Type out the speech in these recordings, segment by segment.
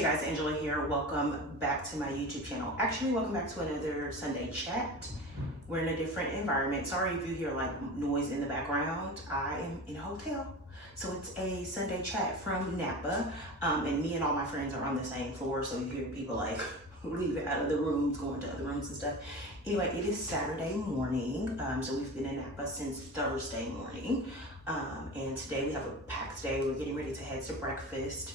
Hey guys, Angela here. Welcome back to my YouTube channel. Actually, welcome back to another Sunday chat. We're in a different environment. Sorry if you hear like noise in the background. I am in a hotel. So it's a Sunday chat from Napa. And me and all my friends are on the same floor. So you hear people like leaving out of the rooms, going to other rooms and stuff. Anyway, it is Saturday morning. So we've been in Napa since Thursday morning. And today we have a packed day. We're getting ready to head to breakfast.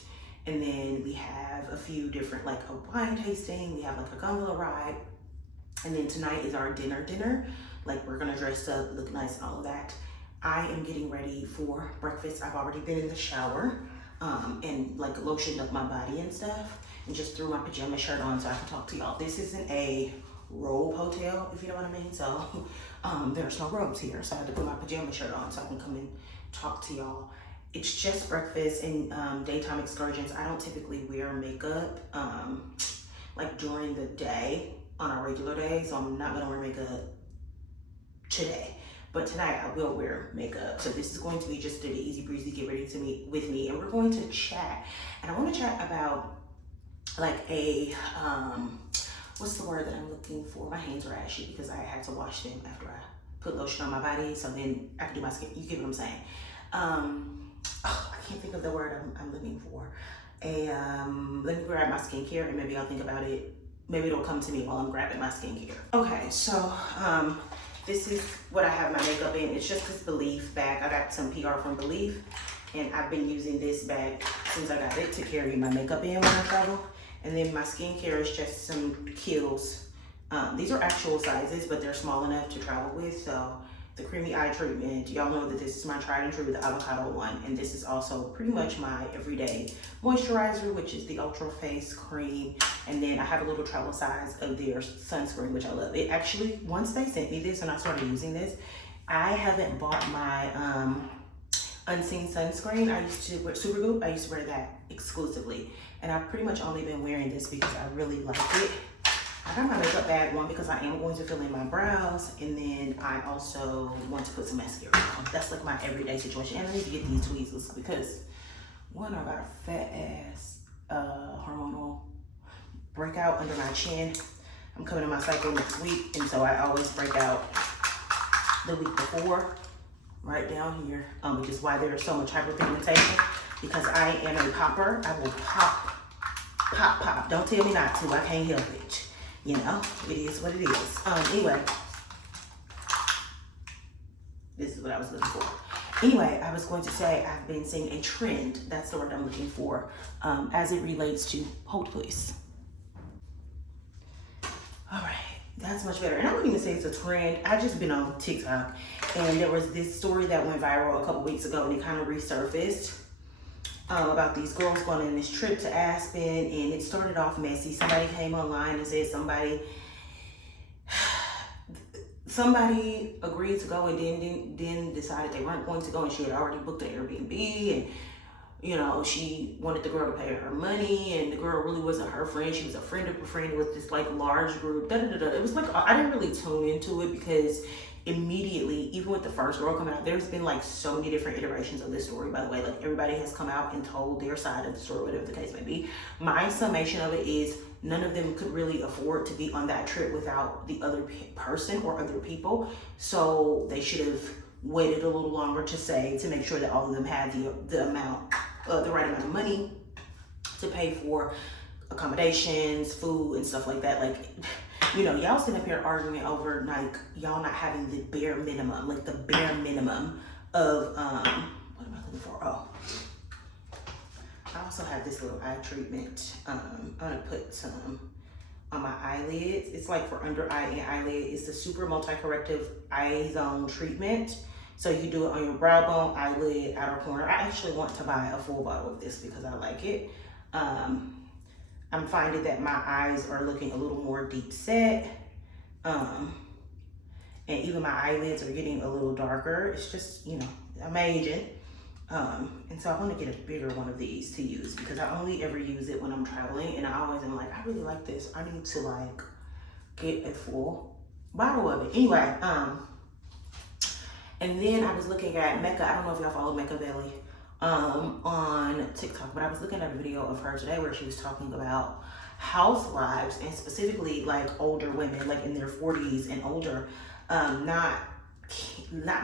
And then we have a few different, like a wine tasting, we have like a gondola ride. And then tonight is our dinner. Like we're gonna dress up, look nice and all of that. I am getting ready for breakfast. I've already been in the shower and like lotioned up my body and stuff. And just threw my pajama shirt on so I can talk to y'all. This isn't a robe hotel, if you know what I mean. So there's no robes here. So I had to put my pajama shirt on so I can come and talk to y'all. It's just breakfast and daytime excursions. I don't typically wear makeup like during the day on a regular day, so I'm not gonna wear makeup today. But tonight I will wear makeup. So this is going to be just an easy breezy get ready to meet with me, and we're going to chat. And I want to chat about like a what's the word that I'm looking for? My hands are ashy because I had to wash them after I put lotion on my body, so then I can do my skin. You get what I'm saying? I can't think of the word I'm looking for. Let me grab my skincare and maybe I'll think about it. Maybe it'll come to me while I'm grabbing my skincare. Okay, so this is what I have my makeup in. It's just this Belief bag. I got some PR from Belief, and I've been using this bag since I got it to carry my makeup in when I travel. And then my skincare is just some Kiehl's. These are actual sizes, but they're small enough to travel with. So the creamy eye treatment, y'all know that this is my tried and true, the avocado one, and this is also pretty much my everyday moisturizer, which is the Ultra Face cream. And then I have a little travel size of their sunscreen, which I love. It actually, once they sent me this and I started using this, I haven't bought my Unseen sunscreen. I used to wear Supergoop. I used to wear that exclusively, and I've pretty much only been wearing this because I really like it. I got my makeup bag, one, because I am going to fill in my brows, and then I also want to put some mascara on. That's like my everyday situation. And I need to get these tweezers because, one, I got a fat ass hormonal breakout under my chin. I'm coming to my cycle next week, and so I always break out the week before, right down here, which is why there's so much hyperpigmentation, because I am a popper. I will pop. Don't tell me not to. I can't help it. You know, it is what it is. Anyway, this is what I was looking for. Anyway, I was going to say I've been seeing a trend. That's the word I'm looking for, as it relates to, hold please. All right, that's much better. And I wouldn't even say it's a trend. I just been on TikTok, and there was this story that went viral a couple weeks ago, and it kind of resurfaced. About these girls going on this trip to Aspen, and it started off messy. Somebody came online and said somebody agreed to go and then decided they weren't going to go, and she had already booked an Airbnb, and you know, she wanted the girl to pay her money, and the girl really wasn't her friend. She was a friend of a friend with this like large group. It was like, I didn't really tune into it because immediately, even with the first girl coming out, there's been like so many different iterations of this story, by the way. Like everybody has come out and told their side of the story, whatever the case may be. My summation of it is none of them could really afford to be on that trip without the other person or other people. So they should have waited a little longer to make sure that all of them had the right amount of money to pay for accommodations, food, and stuff like that. Like, you know, y'all sitting up here arguing over like y'all not having the bare minimum, like the bare minimum of what am I looking for? Oh, I also have this little eye treatment. I'm gonna put some on my eyelids. It's like for under eye and eyelid. It's the Super Multi-Corrective Eye Zone Treatment. So you do it on your brow bone, eyelid, outer corner. I actually want to buy a full bottle of this because I like it. I'm finding that my eyes are looking a little more deep set. And even my eyelids are getting a little darker. It's just, you know, I'm aging. And so I want to get a bigger one of these to use because I only ever use it when I'm traveling. And I always am like, I really like this. I need to like get a full bottle of it. Anyway, and then I was looking at Mecca. I don't know if y'all follow Mecca Belly on TikTok, but I was looking at a video of her today where she was talking about housewives, and specifically like older women, like in their 40s and older, not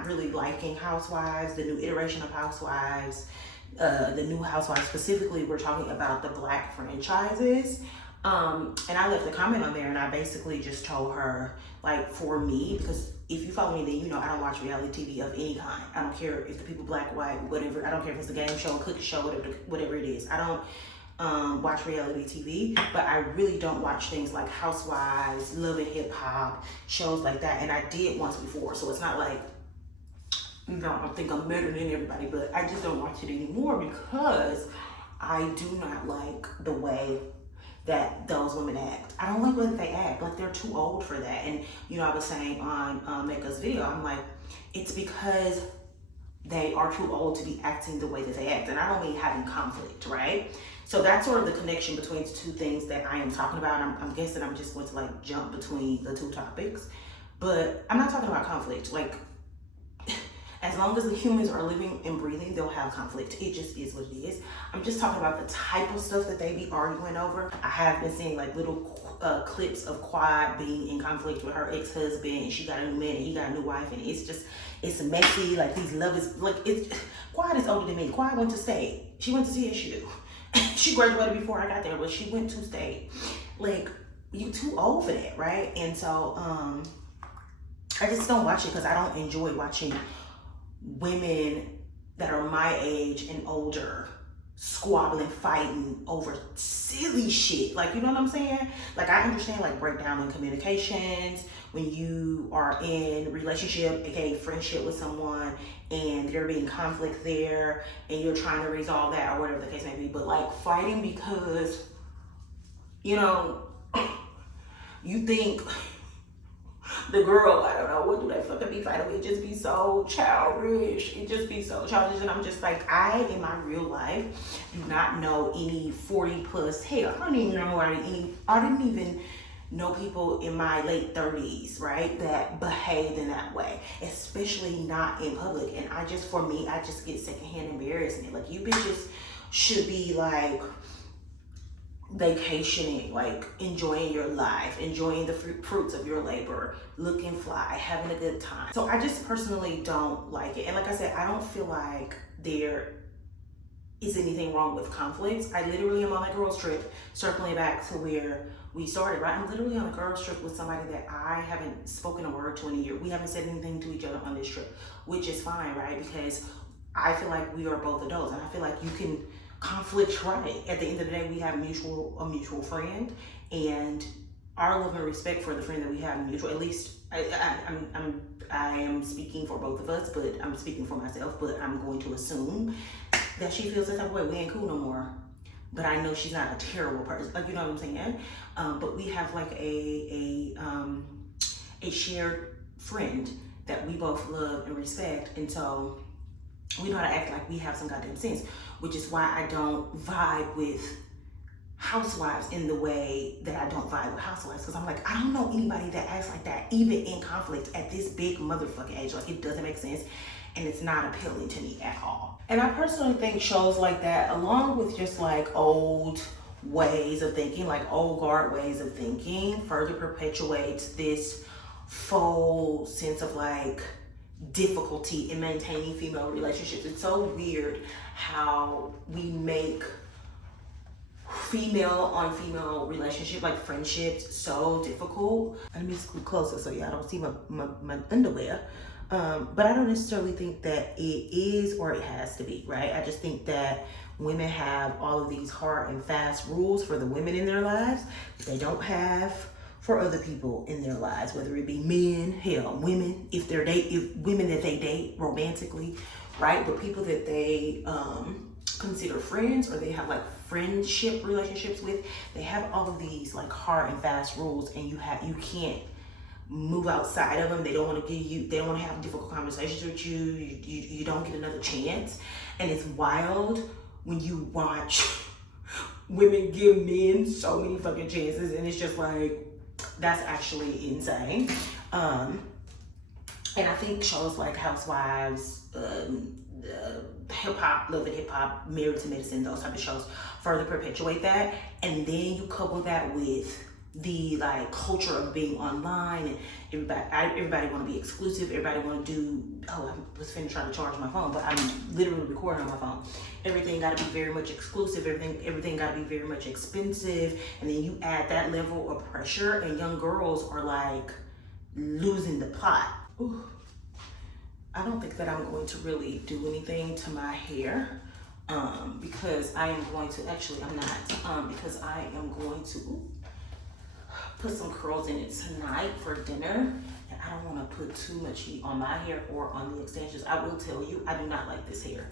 really liking housewives, the new iteration of housewives, the new housewives. Specifically, we're talking about the Black franchises. And I left a comment on there, and I basically just told her, like, for me, because if you follow me, then you know I don't watch reality TV of any kind. I don't care if the people black, white, whatever. I don't care if it's a game show, cookie show, whatever it is. I don't watch reality TV, but I really don't watch things like Housewives, Love and Hip Hop, shows like that. And I did once before, so it's not like, you know, I think I'm better than everybody, but I just don't watch it anymore because I do not like the way that those women act. I don't like the way they act. Like, they're too old for that. And, you know, I was saying on Mecca's video, I'm like, it's because they are too old to be acting the way that they act. And I don't mean having conflict, right? So that's sort of the connection between the two things that I am talking about. I'm guessing I'm just going to like jump between the two topics, but I'm not talking about conflict. Like, as long as the humans are living and breathing, they'll have conflict. It just is what it is. I'm just talking about the type of stuff that they be arguing over. I have been seeing like little clips of Quad being in conflict with her ex-husband, and she got a new man and he got a new wife, and it's messy. Like, these lovers, like, Quad is older than me. Quad went to state. She went to CSU. She graduated before I got there, but she went to state. Like, you too old for that, right? And so I just don't watch it because I don't enjoy watching women that are my age and older squabbling, fighting over silly shit. Like, you know what I'm saying? Like, I understand like breakdown in communications when you are in relationship, aka friendship with someone, and there being conflict there and you're trying to resolve that or whatever the case may be. But like, fighting because, you know, you think the girl, I don't know, what do they fucking be fighting with? It just be so childish. It just be so childish. And I'm just like, I, in my real life, do not know any 40 plus, hell, I didn't even know people in my late 30s, right, that behaved in that way, especially not in public. And for me, I just get secondhand embarrassment. Like, you bitches should be like vacationing, like enjoying your life, enjoying the fruits of your labor, looking fly, having a good time. So I just personally don't like it. And like I said, I don't feel like there is anything wrong with conflicts. I literally am on a girls trip, circling back to where we started, right? I'm literally on a girls trip with somebody that I haven't spoken a word to in a year. We haven't said anything to each other on this trip, which is fine, right? Because I feel like we are both adults, and I feel like you can conflict, right? At the end of the day, we have a mutual friend, and our love and respect for the friend that we have mutual. At least I am speaking for both of us, but I'm speaking for myself. But I'm going to assume that she feels the type of way. We ain't cool no more, but I know she's not a terrible person. Like, you know what I'm saying? But we have like a shared friend that we both love and respect, and so we know how to act like we have some goddamn sense, which is why I don't vibe with housewives in the way that I don't vibe with housewives. Because I'm like, I don't know anybody that acts like that, even in conflict at this big motherfucking age. Like, it doesn't make sense, and it's not appealing to me at all. And I personally think shows like that, along with just like old ways of thinking, like old guard ways of thinking, further perpetuates this faux sense of like difficulty in maintaining female relationships. It's so weird how we make female on female relationship, like friendships, so difficult. Let me scoot closer so y'all don't see my underwear. But I don't necessarily think that it is or it has to be, right? I just think that women have all of these hard and fast rules for the women in their lives that they don't have for other people in their lives, whether it be men, hell, women, if women that they date romantically, right? But people that they consider friends, or they have like friendship relationships with, they have all of these like hard and fast rules, and you can't move outside of them. They don't want to have difficult conversations with you. You don't get another chance. And it's wild when you watch women give men so many fucking chances, and it's just like, that's actually insane. And I think shows like Housewives, hip hop, Love and Hip Hop, Married to Medicine, those type of shows further perpetuate that. And then you couple that with the like culture of being online, and everybody want to be exclusive. Everybody want to do. Oh, I was finna try to charge my phone, but I'm literally recording on my phone. Everything got to be very much exclusive. Everything got to be very much expensive. And then you add that level of pressure, and young girls are like losing the plot. Ooh. I don't think that I'm going to really do anything to my hair because I am going to, actually I'm not, because I am going to put some curls in it tonight for dinner, and I don't want to put too much heat on my hair or on the extensions. I will tell you, I do not like this hair.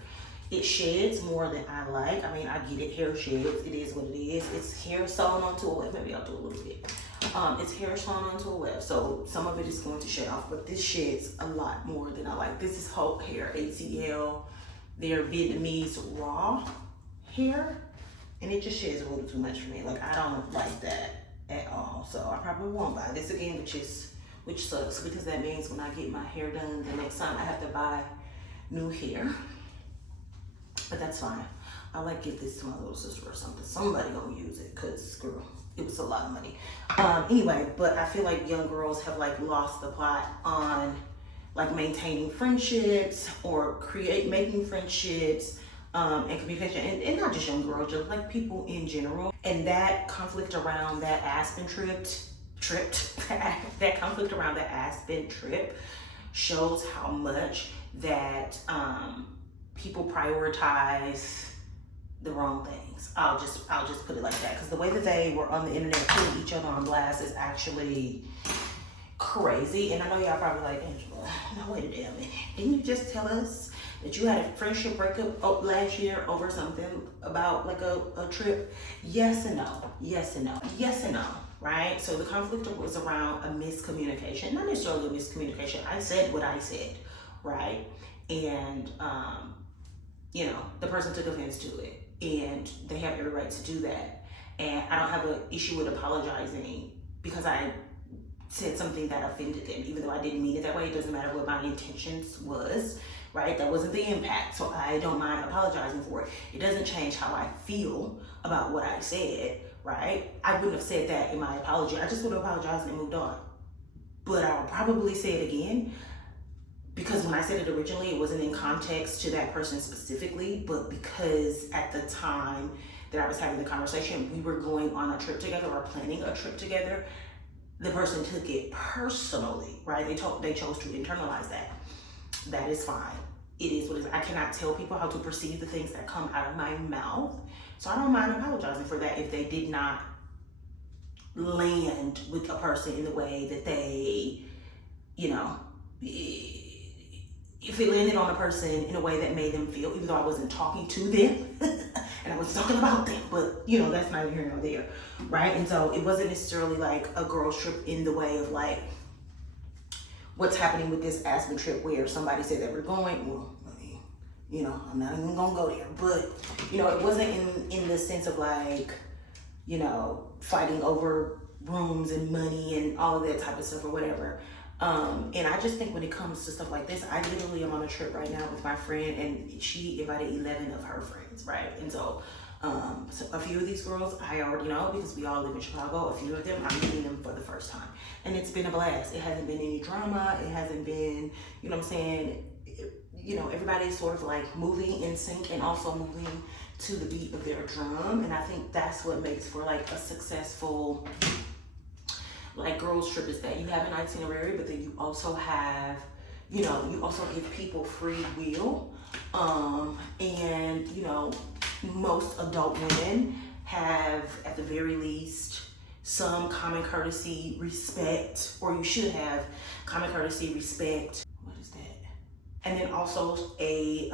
It sheds more than I like. I mean, I get it, hair sheds, it is what it is. It's hair sewn onto a web, maybe I'll do a little bit. It's hair sewn onto a web, so some of it is going to shed off, but this sheds a lot more than I like. This is whole hair, ATL, their Vietnamese raw hair, and it just sheds a little too much for me. Like, I don't like that at all, so I probably won't buy this again, which sucks, because that means when I get my hair done the next time I have to buy new hair, but that's fine. I like give this to my little sister or something. Somebody gonna use it, cause girl, it was a lot of money. Anyway, but I feel like young girls have like lost the plot on like maintaining friendships or making friendships and communication, and not just young girls, just like people in general. And that conflict around that Aspen that conflict around that Aspen trip shows how much that people prioritize the wrong things. I'll just put it like that, because the way that they were on the internet putting each other on blast is actually crazy. And I know y'all probably like, Angela, no, wait a damn minute. Didn't you just tell us that you had a friendship breakup last year over something about like a trip? Yes and no. Yes and no. Yes and no. Right? So the conflict was around a miscommunication. Not necessarily a miscommunication. I said what I said, right? And you know, the person took offense to it, and they have every right to do that. And I don't have an issue with apologizing because I said something that offended them, even though I didn't mean it that way. It doesn't matter what my intentions was, right? That wasn't the impact, so I don't mind apologizing for it. It doesn't change how I feel about what I said, right? I wouldn't have said that in my apology. I just would have apologized and moved on. But I'll probably say it again, because when I said it originally, it wasn't in context to that person specifically, but because at the time that I was having the conversation, we were going on a trip together or planning a trip together. The person took it personally, right? They chose to internalize that. That is fine. It is what it is. I cannot tell people how to perceive the things that come out of my mouth. So I don't mind apologizing for that if they did not land with a person in the way that they, you know, if it landed on a person in a way that made them feel, even though I wasn't talking to them and I was talking about them, but you know, that's neither here nor there, right? And so it wasn't necessarily like a girls trip in the way of like what's happening with this Aspen trip, where somebody said that we're going, well, I mean, you know, I'm not even gonna go there, but you know, it wasn't in the sense of like, you know, fighting over rooms and money and all of that type of stuff or whatever. And I just think when it comes to stuff like this, I literally am on a trip right now with my friend, and she invited 11 of her friends, right? And so, so a few of these girls I already know because we all live in Chicago. A few of them I'm meeting them for the first time, and it's been a blast. It hasn't been any drama. It hasn't been, you know what I'm saying? You know, everybody's sort of like moving in sync and also moving to the beat of their drum, and I think that's what makes for like a successful like girls trip, is that you have an itinerary, but then you also have, you know, you also give people free will. And you know, most adult women have at the very least some common courtesy, respect, or you should have common courtesy, respect. What is that? And then also a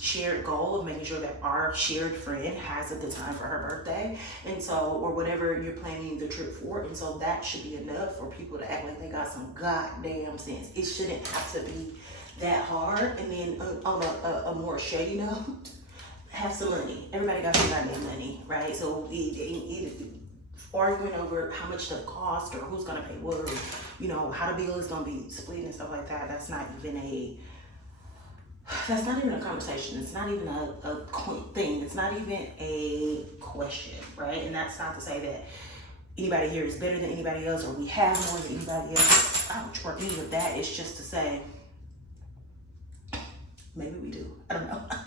shared goal of making sure that our shared friend has a good time for her birthday, and so, or whatever you're planning the trip for. And so that should be enough for people to act like they got some goddamn sense. It shouldn't have to be that hard. And then on a more shady note, have some money. Everybody got some goddamn money, right? So arguing over how much stuff costs or who's gonna pay what, or you know, how the bill is gonna be split and stuff like that, that's not even a That's not even a conversation. It's not even a thing. It's not even a question, right? And that's not to say that anybody here is better than anybody else or we have more than anybody else. Ouch, or any of that. It's just to say, maybe we do. I don't know. I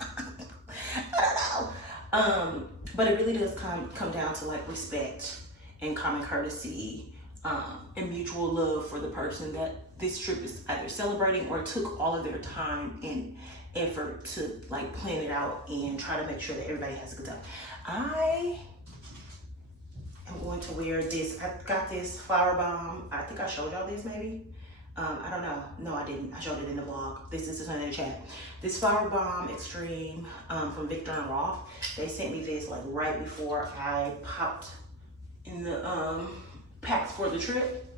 don't know. But it really does come down to like respect and common courtesy, and mutual love for the person that this trip is either celebrating or took all of their time and effort to like plan it out and try to make sure that everybody has a good time. I am going to wear this. I got this flower bomb. I think I showed y'all this maybe. I don't know. No, I didn't. I showed it in the vlog. This is in the chat. This Flower Bomb Extreme from Victor and Roth. They sent me this like right before I popped in the packs for the trip.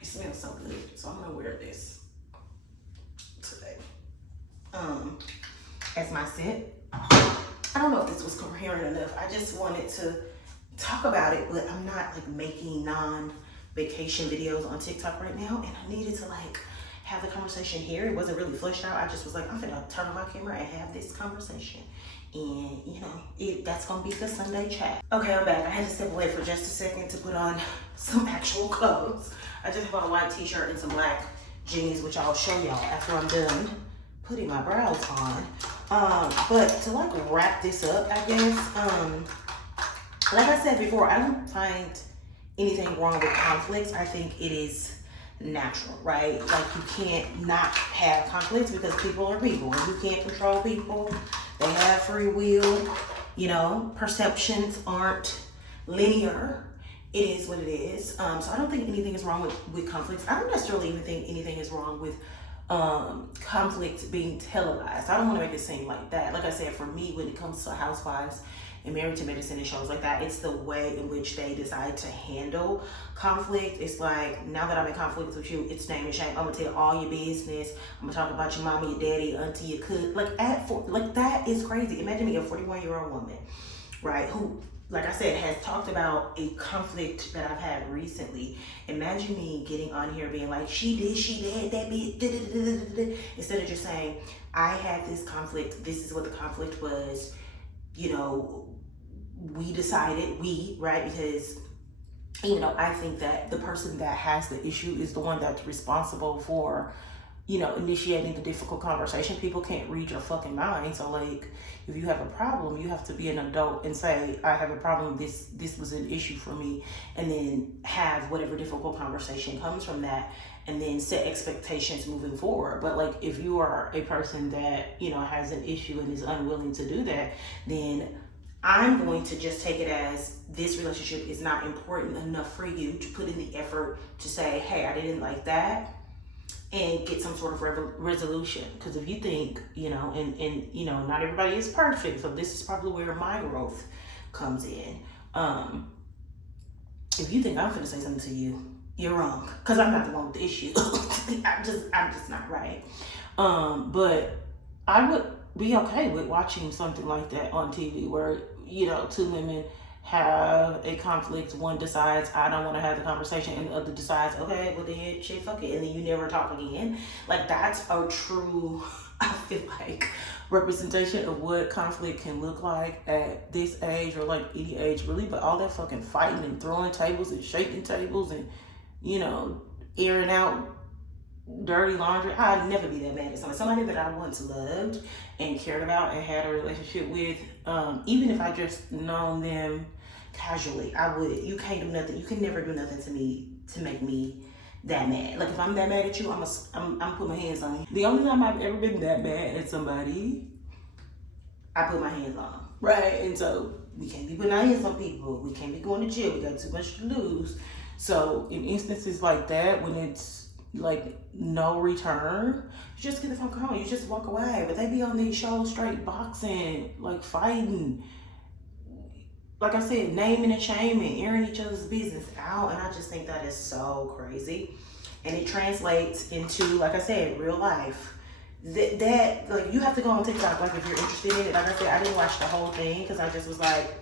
It smells so good. So I'm gonna wear this today as my scent. I don't know if this was coherent enough. I just wanted to talk about it, but I'm not like making vacation videos on TikTok right now, and I needed to like have the conversation here. It wasn't really fleshed out. I just was like, I'm gonna turn on my camera and have this conversation, and you know, that's gonna be the Sunday chat. Okay, I'm back. I had to step away for just a second to put on some actual clothes. I just have on a white t-shirt and some black jeans, which I'll show y'all after I'm done putting my brows on. But to like wrap this up, I guess, like I said before, I don't find anything wrong with conflicts. I think it is natural, right? Like you can't not have conflicts because people are people and you can't control people. They have free will, you know, perceptions aren't linear. It is what it is. So I don't think anything is wrong with conflicts. I don't necessarily even think anything is wrong with conflict being televised. I don't want to make it seem like that. Like I said, for me, when it comes to Housewives and Married to Medicine and shows like that, it's the way in which they decide to handle conflict. It's like, now that I'm in conflict with you, it's name and shame. I'm gonna tell all your business. I'm gonna talk about your mama, your daddy, auntie, your cook. Like that is crazy. Imagine me, a 41-year-old woman, right, who, like I said, has talked about a conflict that I've had recently. Imagine me getting on here being like, she did, that bitch, instead of just saying, I had this conflict, this is what the conflict was, you know, we decided, right, because, you know, I think that the person that has the issue is the one that's responsible for, you know, initiating the difficult conversation. People can't read your fucking mind. So like, if you have a problem, you have to be an adult and say, I have a problem, this was an issue for me, and then have whatever difficult conversation comes from that, and then set expectations moving forward. But like, if you are a person that, you know, has an issue and is unwilling to do that, then I'm going to just take it as this relationship is not important enough for you to put in the effort to say, hey, I didn't like that, and get some sort of resolution. Because if you think, you know, and you know, not everybody is perfect, so this is probably where my growth comes in. If you think I'm gonna say something to you, you're wrong, because I'm not the one with the issue. I'm just not right. But I would be okay with watching something like that on TV, where, you know, two women have a conflict. One decides, I don't want to have the conversation, and the other decides, okay, well then shit, fuck it, and then you never talk again. Like, that's a true, I feel like, representation of what conflict can look like at this age, or like any age really. But all that fucking fighting and throwing tables and shaking tables and, you know, airing out dirty laundry. I'd never be that mad at somebody that I once loved and cared about and had a relationship with. Even if I just known them casually, I would. You can't do nothing. You can never do nothing to me to make me that mad. Like, if I'm that mad at you, I'm put my hands on you. The only time I've ever been that mad at somebody, I put my hands on them, right? And so we can't be putting our hands on people. We can't be going to jail. We got too much to lose. So in instances like that, when it's like no return, you just get the fuck home. You just walk away. But they be on these shows straight boxing, like fighting, like I said, naming and shaming, airing each other's business out. And I just think that is so crazy. And it translates into, like I said, real life. That like, you have to go on TikTok, like, if you're interested in it. Like I said, I didn't watch the whole thing because I just was like,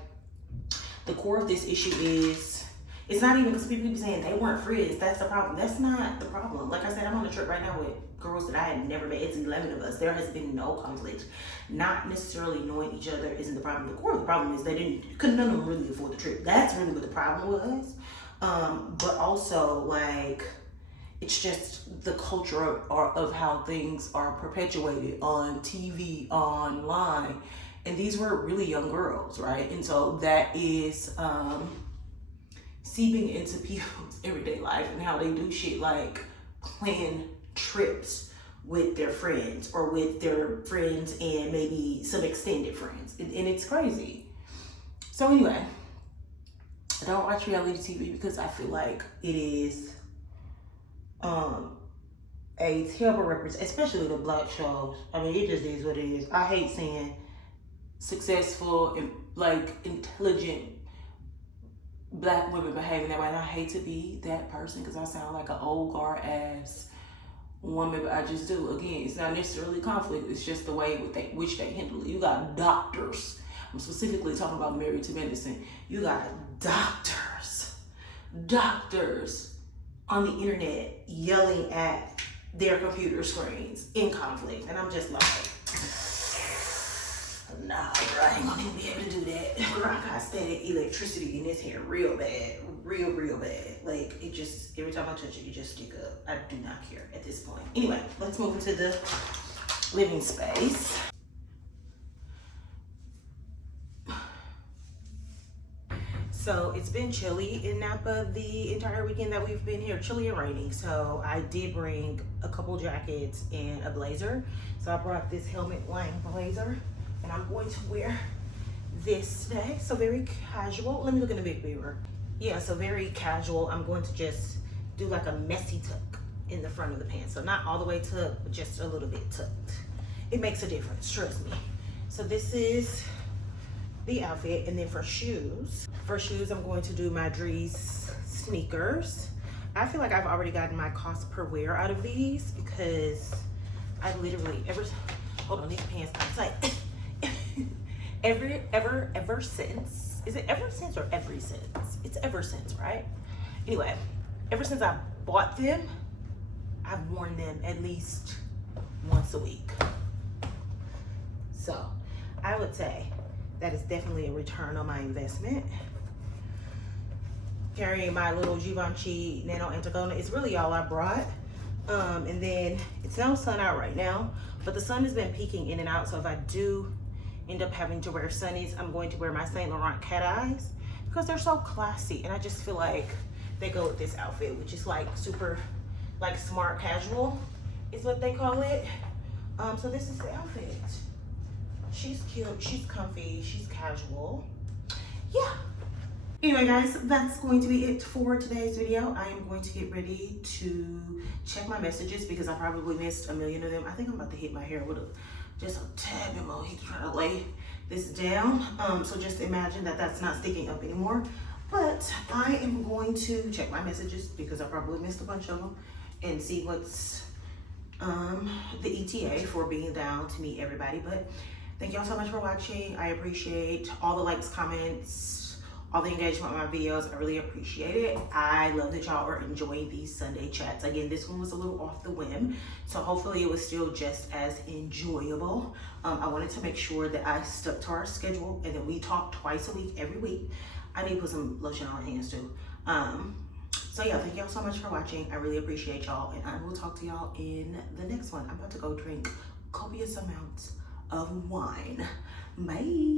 the core of this issue is, It's not even because people be saying they weren't friends. That's the problem. That's not the problem. Like I said, I'm on a trip right now with girls that I had never met. It's 11 of us. There has been no conflict. Not necessarily knowing each other isn't the problem. The core of the problem is couldn't none of them really afford the trip. That's really what the problem was. But also, like, it's just the culture of how things are perpetuated on TV, online. And these were really young girls, right? And so that is seeping into people's everyday life and how they do shit like plan trips with their friends or with their friends and maybe some extended friends. And it's crazy. So anyway, I don't watch reality TV because I feel like it is a terrible representation, especially the black shows. I mean, it just is what it is. I hate seeing successful and like intelligent black women behaving that way. And I hate to be that person because I sound like an old guard ass woman, but I just do. Again, it's not necessarily conflict. It's just the way which they handle it. You got doctors. I'm specifically talking about Married to Medicine. You got doctors on the internet yelling at their computer screens in conflict. And I'm just like, nah, girl, I ain't gonna even be able to do that. Girl, I got static electricity in this hair real bad. Real bad. Like, it just, every time I touch it, it just stick up. I do not care at this point. Anyway, let's move into the living space. So it's been chilly in Napa the entire weekend that we've been here, chilly and raining. So I did bring a couple jackets and a blazer. So I brought this helmet line blazer and I'm going to wear this today. So very casual. Let me look in the big mirror. Yeah, so very casual. I'm going to just do like a messy tuck in the front of the pants. So not all the way tucked, but just a little bit tucked. It makes a difference, trust me. So this is the outfit. And then for shoes, I'm going to do my Dries sneakers. I feel like I've already gotten my cost per wear out of these because I literally hold on, these pants kind of tight. ever since, is it ever since or every since? It's ever since, right? Anyway, ever since I bought them, I've worn them at least once a week. So I would say that is definitely a return on my investment. Carrying my little Givenchy Nano Antigona is really all I brought. And then it's no sun out right now, but the sun has been peeking in and out. So if I do end up having to wear sunnies, I'm going to wear my Saint Laurent cat eyes because they're so classy. And I just feel like they go with this outfit, which is like super, like smart casual is what they call it. So this is the outfit. She's cute, she's comfy, she's casual. Yeah. Anyway guys, that's going to be it for today's video. I am going to get ready to check my messages because I probably missed a million of them. I think I'm about to hit my hair with just a tad bit more heat to try to lay this down. So just imagine that that's not sticking up anymore. But I am going to check my messages because I probably missed a bunch of them and see what's the ETA for being down to meet everybody. But thank y'all so much for watching. I appreciate all the likes, comments, all the engagement on my videos. I really appreciate it. I love that y'all are enjoying these Sunday chats. Again, this one was a little off the whim, so hopefully it was still just as enjoyable. I wanted to make sure that I stuck to our schedule and that we talk twice a week, every week. I need to put some lotion on my hands too. So yeah, thank y'all so much for watching. I really appreciate y'all, and I will talk to y'all in the next one. I'm about to go drink copious amounts of wine. Bye.